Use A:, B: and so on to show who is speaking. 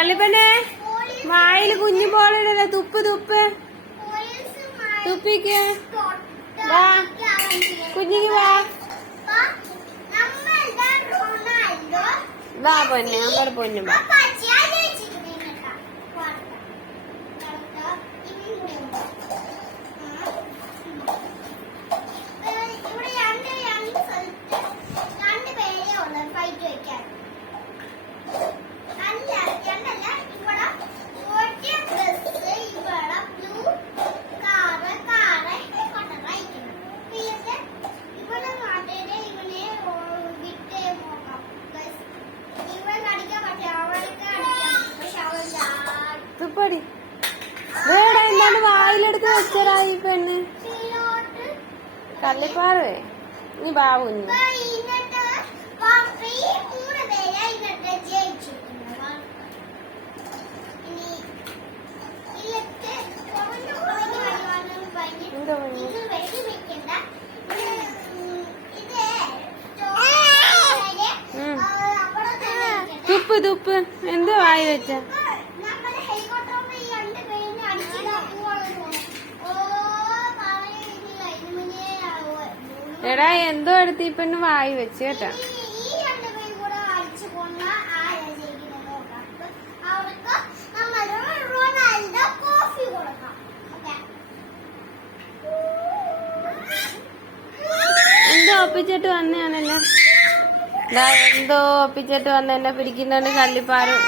A: കളിപ്പനെ വായിൽ കുഞ്ഞു പോളിടല്ലേ തുപ്പ് തുപ്പ്. തുപ്പിക്ക്. വാ കുഞ്ഞിക്ക് വാ. വാ പൊന്നെ അമ്മയുടെ പൊന്നു വാ. കണ്ട് വായിലെടുത്ത് വെച്ചറായി പെണ്ണ്. കല്ലിപ്പാറേ നീ
B: ബാബു
A: തുപ്പ് തുപ്പ്. എന്ത് വായി വെച്ചാ? എടാ എന്തോ എടുത്ത് വായി വെച്ച് കേട്ടാ. ഒപ്പിച്ചിട്ട് വന്നെയാണല്ലോ എന്തോ ഒപ്പിച്ചിട്ട് വന്ന എന്നെ പിടിക്കുന്നോണ്ട് കള്ളിപ്പാറും.